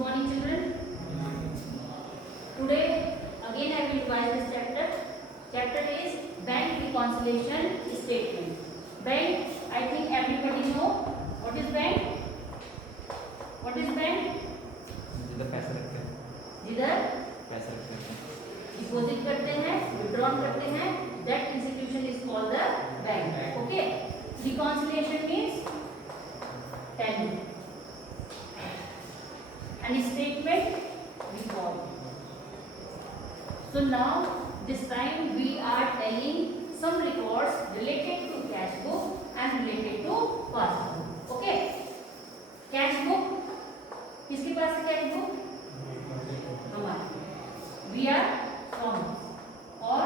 morning children. Today again I will revise this chapter. Chapter is bank reconciliation statement. Bank, I think everybody know what is bank. What is bank? जिधर पैसे रखते हैं, जिधर पैसे रखते हैं, deposit करते हैं, विड्रॉल करते हैं, that institution is called the bank. Okay. Reconciliation means telling. And statement record. So now this time we are telling some records related to cash book and related to passbook. Okay. Cash book किसके पास है cash book? हमारे. We are from और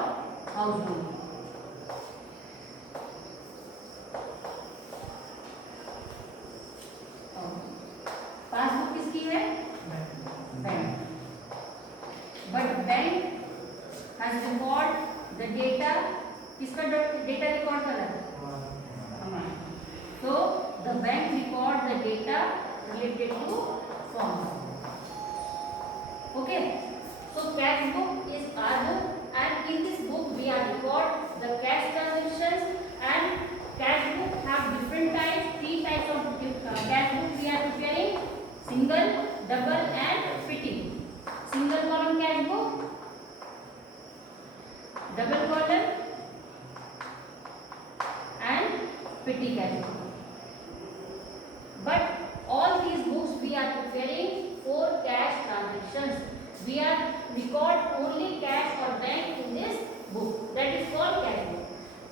household. Passbook किसकी है? Bank. But bank has record the data. किसका data record कर रहा है? हमारा. तो the bank record the data related to funds. Okay. So cash book is our book, and in this book we are record the cash transactions, and cash book have different types. Three types of cash book we are preparing: single, double, and petty. Single column cash book, double column, and petty cash book. But all these books we are preparing for cash transactions. We are record only cash or bank in this book. That is called cash book.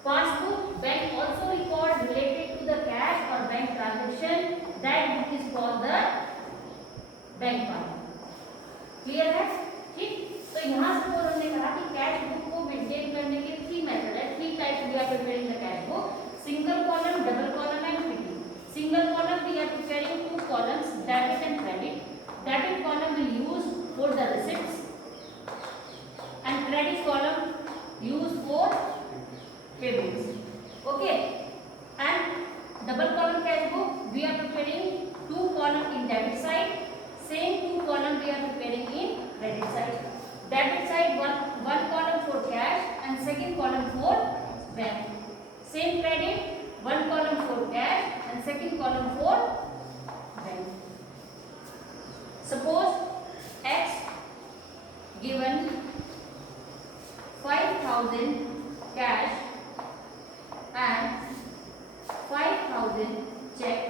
Passbook, bank also record related to the cash or bank transaction. That book is called the bank passbook. Clear है? ठीक. तो यहाँ से उन्होंने कहा कि cash book को maintain करने के 3 मेथड है. 3 types we are preparing the cash book: single column, double column, and petty. Single column we are preparing 2 columns, debit and credit. Debit column we use for the receipts, and credit column used for payments. Okay. And double column cash book we are preparing 2 column in debit side, same 2 column we are preparing in credit side. Debit side one column for cash and second column for bank. Same credit, 1 column for cash and second column for bank. Suppose X given 5,000 cash and 5,000 check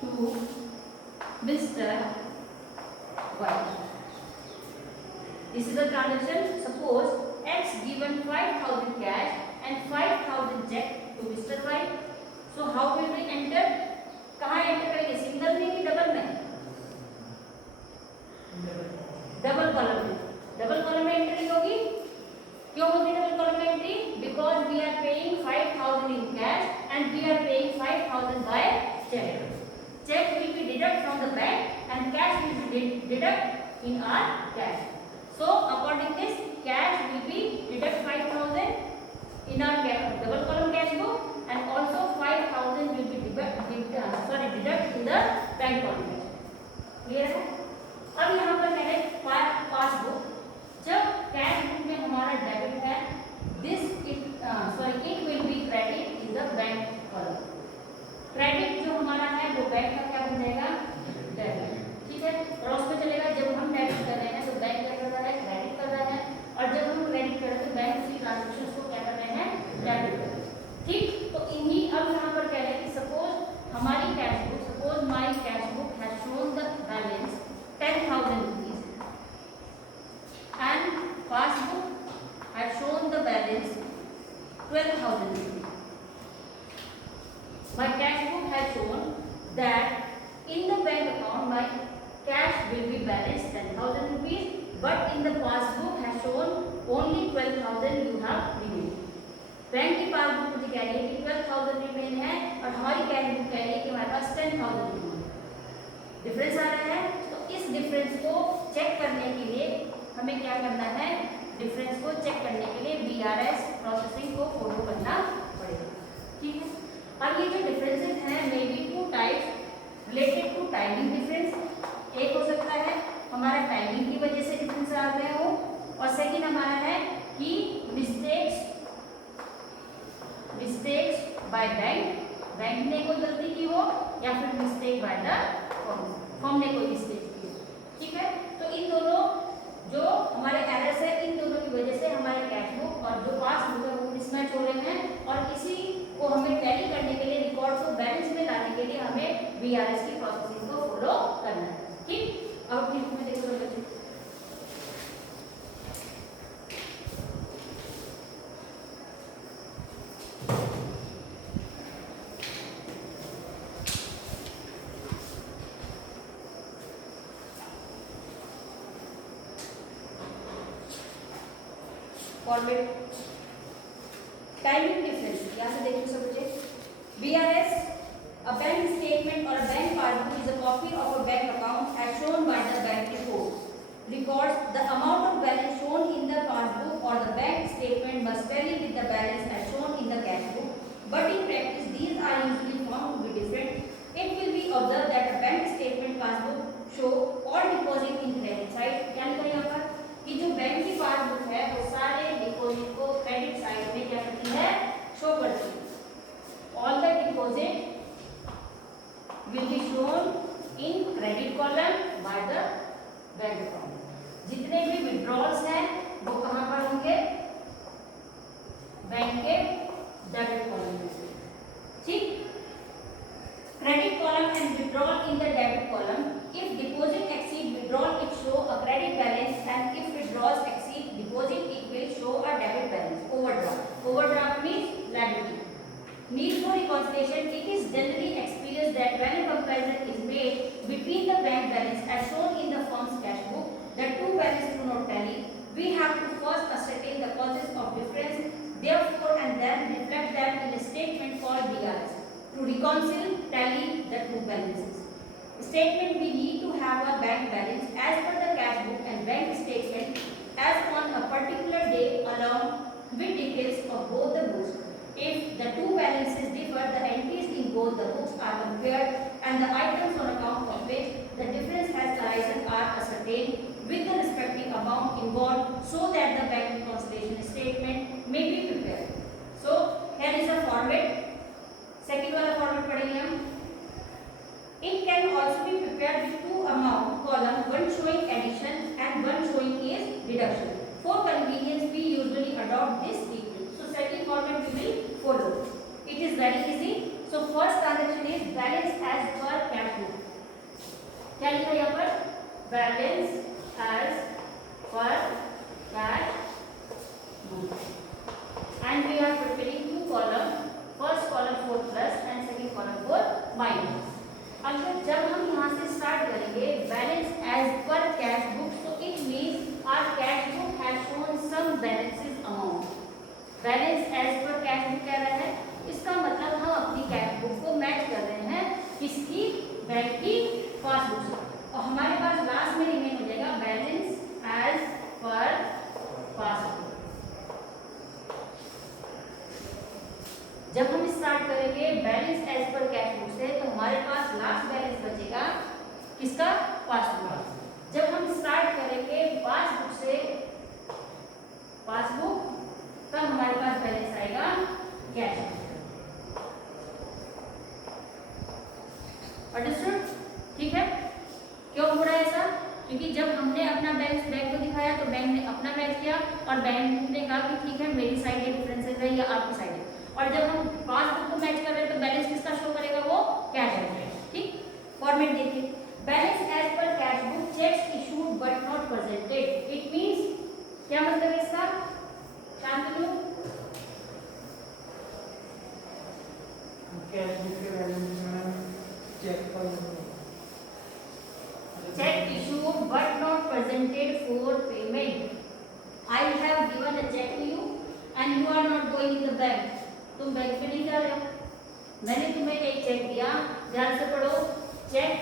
to Mr. Y. This is the transaction. Suppose X given 5,000 cash and 5,000 check to Mr. Y. So how will we enter? कहाँ enter करेंगे? Single में कि double में? Double column में. Double column में entry होगी. क्यों होगी डबल कॉलम में entry? Because we are paying 5,000 in cash and we are paying 5,000 by check. Check will be deduct from the bank and cash will be deduct in our cash. So according this, cash will be deduct 5,000 in our double column cash book, and also 5,000 will be deduct in the bank column. Clear है? अब यहाँ पर कह रहे passbook. जब cash book में हमारा debit है, it will be credit in the bank column. Credit जो हमारा है वो बैंक का क्या बन जाएगा? डेबिट. ठीक है. और उसमें चलेगा जब हम डेबिट कर रहे हैं तो बैंक क्या कर रहा है? क्रेडिट कर रहा है. और जब हम क्रेडिट कर रहे हैं तो बैंक उसी ट्रांजेक्शन को क्या कर रहे हैं? डेबिट कर रहे हैं. ठीक. तो इन्हीं अब यहाँ पर कह रहे हैं कि सपोज हमारी cash book, suppose my cash book has shown the balance 10,000 rupees and passbook has shown the balance 12,000 rupees. My cash book has shown that in the bank account my cash will be balanced 10,000 rupees, but in the passbook has shown only 12,000 you have remained. Bank की passbook मुझे कह रही है कि 12,000 remain है और हमारी cash book कह रही है कि हमारे पास 10,000 रिमेन. डिफरेंस आ रहा है. तो इस डिफरेंस को चेक करने के लिए हमें क्या करना है? डिफरेंस को चेक करने के लिए BRS प्रोसेसिंग को फॉलो करना पड़ेगा. ठीक है. अब ये जो डिफरेंसेस हैं may be 2 types related to timing difference एक हो सकता है हमारा टाइमिंग की वजह से डिफरेंस आ गया हो, और सेकंड हमारा है कि मिस्टेक्स बाय बैंक ने कोई गलती की हो, या फिर मिस्टेक बाय द फर्म ने कोई मिस्टेक की हो। ठीक है, तो इन दोनों जो हमारे एरर्स है, इन दोनों की वजह से हमारे कैश बुक और जो पास बुक है वो मिसमैच हो रहे हैं, और इसी को हमें टैली करने के लिए, रिकॉर्ड्स को बैलेंस में लाने के लिए हमें वीआरएस की प्रोसेसिंग को फॉलो करना है। ठीक, अब ठीक में देखो बच्चों, फॉर्मेट टाइमिंग डिफरेंस यहाँ से देखो सब बच्चे, VRS a bank statement or a bank passbook is a copy of a bank account as shown by the bank report. Records the amount of balance shown in the passbook or the bank statement must tally with the balance as shown in the cash book, but in practice these are usually found to be different. It will be observed that a bank statement passbook show all deposit in credit side, क्या लिखा है यहाँ पर कि जो bank की passbook है वो सारे डिपॉजिट को क्रेडिट साइड में क्या करती है, शो करती है। All the deposit will be shown in credit column by the bank account. जितने भी withdrawals हैं वो कहाँ पर होंगे, बैंक के डेबिट कॉलम में। ठीक, credit column and withdrawal in the debit column. If deposit exceed withdrawal, it show a credit balance, and if withdrawals exceed deposit, it will show a debit balance. Overdraft means liability. Need for reconciliation. It is generally experienced that when a comparison is made between the bank balance as shown in the firm's cash book, the two balances do not tally. We have to first ascertain the causes of difference, therefore, and then reflect them in a statement called DRS to reconcile, tally the two balances. Statement: we need to have a bank balance as per the cash book and bank statement as on a particular day along with details of both the books. If the two balances differ, the entries in both the books are compared and the items on account of which the difference has arisen are ascertained with the respective amount involved so that the bank reconciliation statement may be prepared. So here is a format. Second वाला format पढ़ेंगे हम. It can also be prepared with two amount column, one showing addition and one showing is reduction. For convenience, we usually adopt this treatment. So second format we will follow. It is very easy. So first transaction is balance as per cash book. क्या लिखा है यहाँ पर? Balance as per cash book. And we are preparing two column. First column for plus and second column for minus. अगर जब हम यहाँ से स्टार्ट करेंगे balance as per cash book, so it means our cash book has shown some balances amount. Balance as per cash book कह रहा है, इसका मतलब हम अपनी कैश बुक को मैच कर रहे हैं किसकी, बैंक की पासबुक से, और हमारे पास लास्ट में रिमेन हो जाएगा बैलेंस एज पर पासबुक। जब हम स्टार्ट करेंगे balance as per cash book से तो हमारे पास लास्ट बैलेंस बचेगा किसका, पासबुक। जब हम स्टार्ट करेंगे पासबुक से पासबुक तब हमारे पास बैलेंस आएगा कैश। अंडरस्टूड? ठीक है, क्यों हो रहा है ऐसा? क्योंकि जब हमने अपना बैलेंस बैंक को दिखाया तो बैंक ने अपना मैच किया और बैंक ने कहा कि ठीक है मेरी साइड ये डिफरेंसेस है या आपकी साइड है, और जब हम पासबुक को मैच कर रहे हैं तो बैलेंस किसका शो करेगा, वो कैश है। ठीक, फॉर्मेट देखिए, balance as per cash book, cheques issued but not presented. It means क्या मतलब है इसका, शांतनु? कैश बुक के बैलेंस में cheque issued but not presented for payment. I have given a check to you and you are not going in the bank. तुम bank में नहीं जा रहे हो, मैंने तुम्हें एक चेक दिया, ध्यान से पढ़ो, check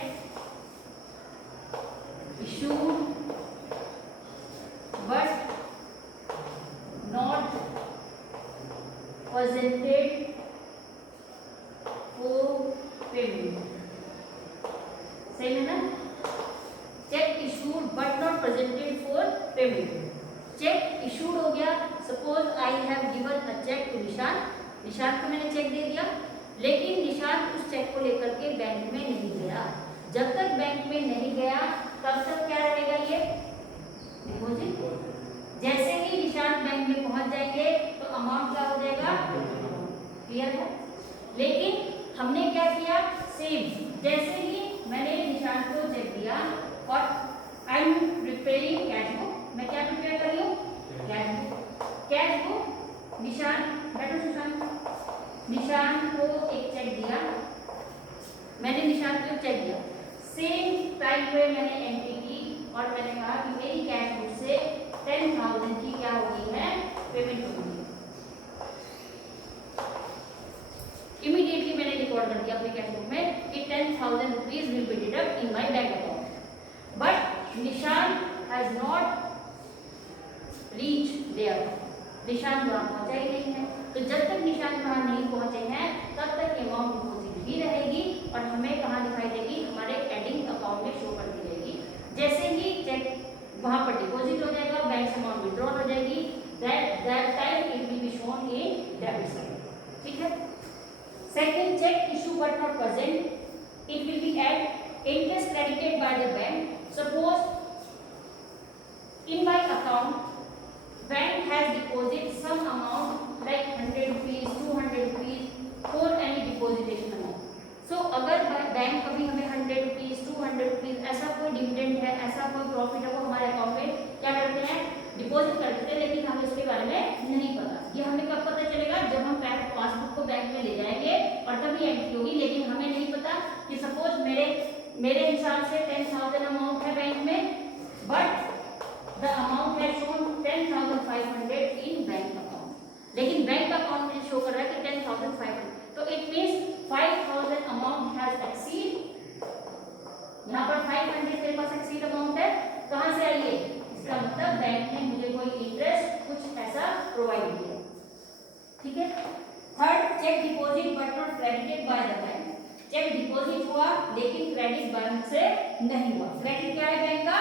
issued but not presented for payment. सही है ना? presented for payment. Cheque issued हो गया. Suppose I have given a cheque to Nishan. Nishan को मैंने चेक दे दिया, लेकिन निशान उस चेक को लेकर के बैंक में नहीं गया. जब तक बैंक में नहीं गया तब तक क्या रहेगा ये डिपॉजिट. जैसे ही निशान बैंक में पहुंच जाएंगे तो अमाउंट क्या हो जाएगा, क्लियर है. लेकिन हमने क्या किया, सेम जैसे ही मैंने निशान को चेक दिया और I am preparing cash book. मैं क्या प्रिपेयर कर रही हूँ, कैश बुक. कैश बुक निशान, बैठो सुशांत. निशान को एक चेक दिया, मैंने निशान को चेक दिया. सेम टाइम पे मैंने एंट्री की और मैंने कहा कि मेरी कैश बुक से 10,000 की क्या हो गई है, पेमेंट हो गई है. इमीडिएटली मैंने रिकॉर्ड कर दिया अपने कैश बुक में कि 10,000 rupees will be deduct in my bank account. But निशान हैज नॉट रीच देयर. निशान वहां पहुंचा ही नहीं है. तो जब तक निशान वहां नहीं पहुंचे हैं तब तक अमाउंट डिपॉजिट ही रहेगी और हमें कहाँ दिखाई देगी, हमारे एडिंग अकाउंट में शो कर दी जाएगी. जैसे ही चेक वहां पर डिपॉजिट हो जाएगा, बैंक से अमाउंट विड्रॉल हो जाएगी, that time it will be shown in debit side. ठीक है. Second, cheque issue but not present, it will be at interest credited by the bank. Suppose in my account bank has deposited some amount like 100 rupees 200 rupees for any depositation amount. So अगर bank कभी हमें 100 rupees 200 rupees ऐसा कोई dividend है, ऐसा कोई profit है, वो हमारे अकाउंट में क्या करते हैं, डिपॉजिट कर देते हैं. लेकिन हमें उसके बारे में नहीं पता. ये हमें कब पता चलेगा, जब हम पासबुक को बैंक में ले जाएंगे और तभी एंट्री होगी. लेकिन हमें नहीं पता कि सपोज मेरे हिसाब से 10,000 अमाउंट है बैंक में, but the amount has shown 10,500 in bank account. लेकिन बैंक अकाउंट में शो कर रहा है कि 10,500. तो it means 5,000 amount has exceed. यहाँ पर 500 मेरे पास एक्सीड अमाउंट है. कहाँ से आई है, इसका मतलब बैंक ने मुझे कोई इंटरेस्ट कुछ ऐसा प्रोवाइड किया. ठीक है. Third, cheque deposit but not credited by the bank. Cheque deposit हुआ लेकिन क्रेडिट बैंक से नहीं हुआ. क्रेडिट क्या है बैंक का.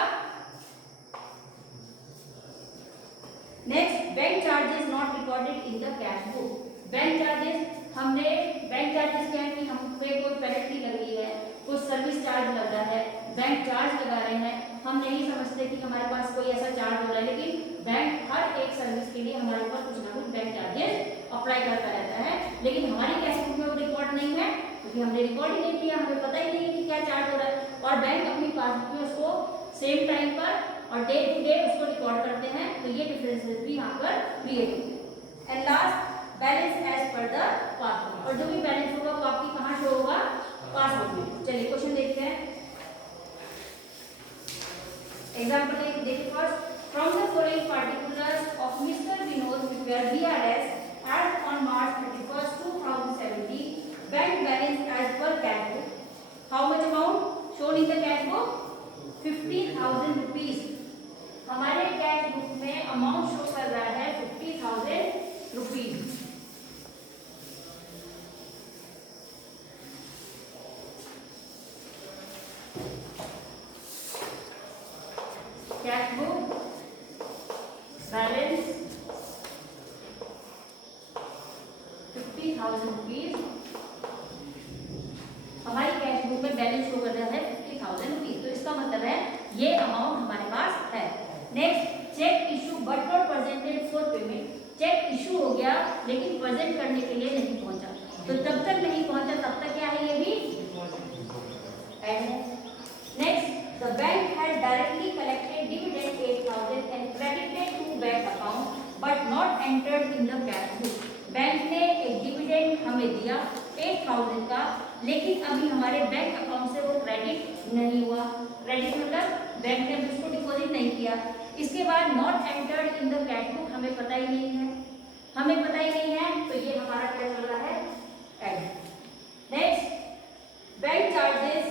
Next, bank charges not recorded in the cash book. Bank charges, हमने बैंक चार्जेस क्या है कि हम पे कोई पेनल्टी लग रही है, कुछ सर्विस चार्ज लग रहा है, बैंक चार्ज लगा रहे हैं. हम नहीं समझते कि हमारे पास कोई ऐसा चार्ज हो रहा है, लेकिन बैंक हर एक सर्विस के लिए हमारे ऊपर कुछ ना कुछ बैंक चार्जेस अप्लाई करता रहता है. लेकिन हमारी कैश बुक में वो रिकॉर्ड नहीं है क्योंकि हमने रिकॉर्ड ही नहीं किया, हमें पता ही नहीं है कि क्या चार्ज हो रहा है. और बैंक अपनी पासबुक में उसको सेम टाइम पर और डे टू डे उसको रिकॉर्ड करते हैं. तो ये डिफरेंसेस भी यहाँ पर क्रिएट होते हैं. And last, balance as per the passbook. और जो भी बैलेंस होगा वो आपकी कहाँ शो होगा, पासबुक में. चलिए क्वेश्चन देखते हैं. एग्जांपल देखिए first. From the following particulars of mister Vinod prepare VRS as on March 31st 2017 bank balance as per cash book. How much amount shown in the cash book, 50,000 rupees. हमारे cash book में amount show कर रहा है 50,000 rupees. Cash book balance 50,000 rupees. हमारी cash book में balance show कर रहा है 50,000 रुपीज. तो इसका मतलब है ये अमाउंट हमारे पास है. Next, cheque issue but not presented for payment. Cheque issue हो गया लेकिन प्रेजेंट करने के लिए नहीं पहुंचा. तो जब तक नहीं पहुंचा तब तक क्या है, ये भी ऐड है. Next, the bank has directly collected dividend 8,000 and credited to bank account but not entered in the cash book. Bank ने एक डिविडेंड हमें दिया 8,000 का, लेकिन अभी हमारे बैंक अकाउंट से वो क्रेडिट नहीं हुआ. क्रेडिट मतलब बैंक ने उसको डिपॉजिट नहीं किया. इसके बाद not entered in the cash book, हमें पता ही नहीं है. तो ये हमारा क्या चल रहा है, ऐड. नेक्स्ट, बैंक चार्जेस,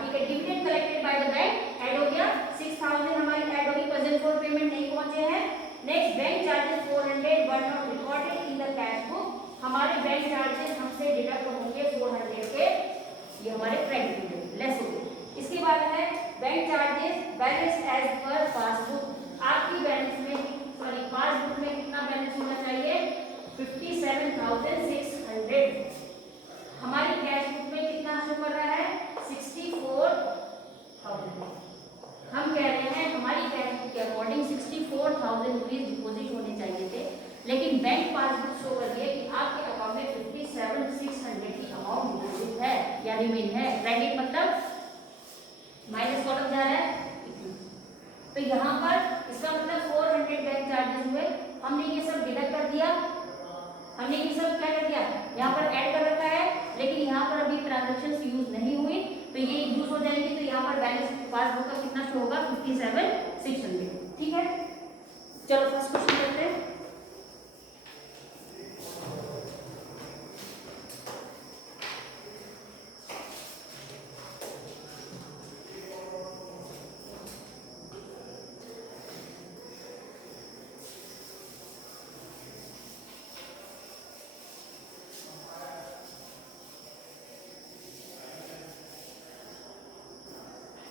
ठीक है, dividend collected by the bank add हो गया. 6,000 हमारी ऐड होगी, प्रेजेंट फॉर पेमेंट नहीं पहुंचे हैं. Next, bank charges 400 were not recorded in the cash book. हमारे बैंक चार्जेस हमसे डिडक्ट होंगे 400 के, ये हमारे क्रेडिट लेस हो गए. इसके बाद है bank charges balance as per passbook. आपकी बैलेंस में पासबुक में कितना बैलेंस होना चाहिए? 57,600। हमारी कैश बुक में कितना शो कर रहा है? 64,000। हम कह रहे हैं हमारी कैश बुक के अकॉर्डिंग 64,000 रुपीज डिपॉजिट होने चाहिए थे, लेकिन बैंक पासबुक शो कर रही है कि आपके अकाउंट में 57,600 की अमाउंट डिपॉजिट है या रिमेन है। क्रेडिट मतलब माइनस कॉलम जा रहा है, तो यहाँ पर इसका मतलब 400 बैंक चार्जेस हुए। हमने ये सब डिडक्ट कर दिया, हमने ये सब क्या कर दिया, यहाँ पर ऐड कर रखा है, लेकिन यहाँ पर अभी ट्रांजेक्शन्स यूज नहीं हुई, तो ये यूज हो जाएंगे, तो यहाँ पर बैलेंस पासबुक का कितना शो होगा? 57,600। ठीक है, चलो फर्स्ट क्वेश्चन करते हैं।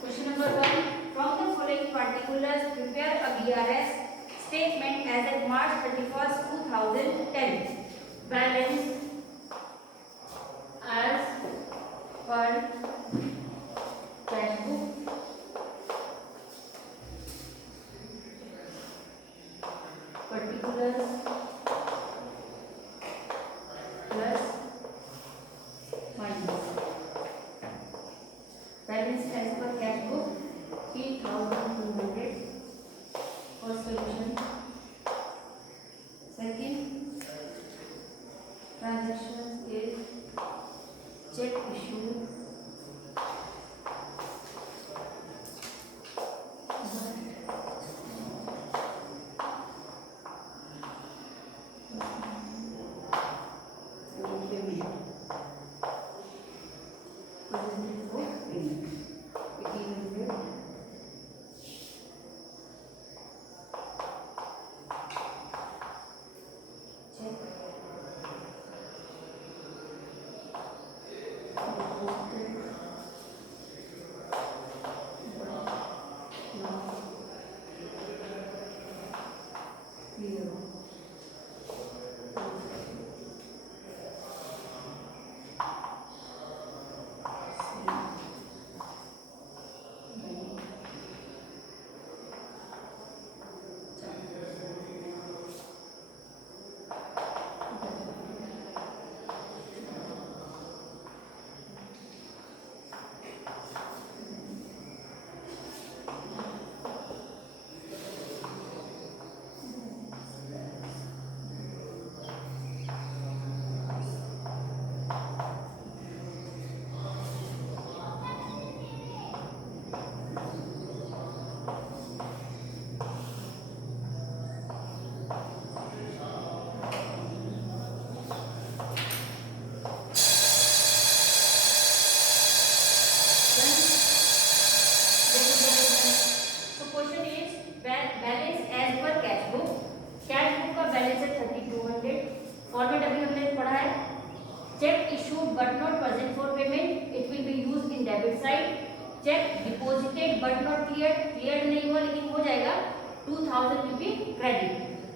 Question number 1. From the following particulars, prepare a BRS statement as at March 31st, 2010. Balance as per cash book. Particulars plus minus. Balance as per cash book 3,200. First solution. Second, transactions is check issue. Check deposited but not cleared, cleared नहीं हुआ लेकिन हो जाएगा 2000 will be credit.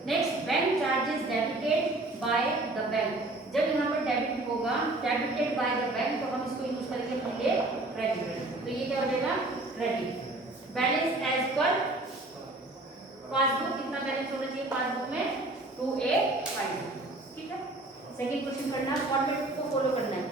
Next bank charges debited bye the bank, जब यहाँ पर debit होगा debited bye the bank तो हम इसको यूज करेंगे अपने लिए क्रेडिट, तो ये क्या हो जाएगा credit. Balance as per passbook, कितना बैलेंस होना चाहिए पासबुक में 2850। ठीक है, सेकंड क्वेश्चन करना, फॉर्मेट को फॉलो करना है।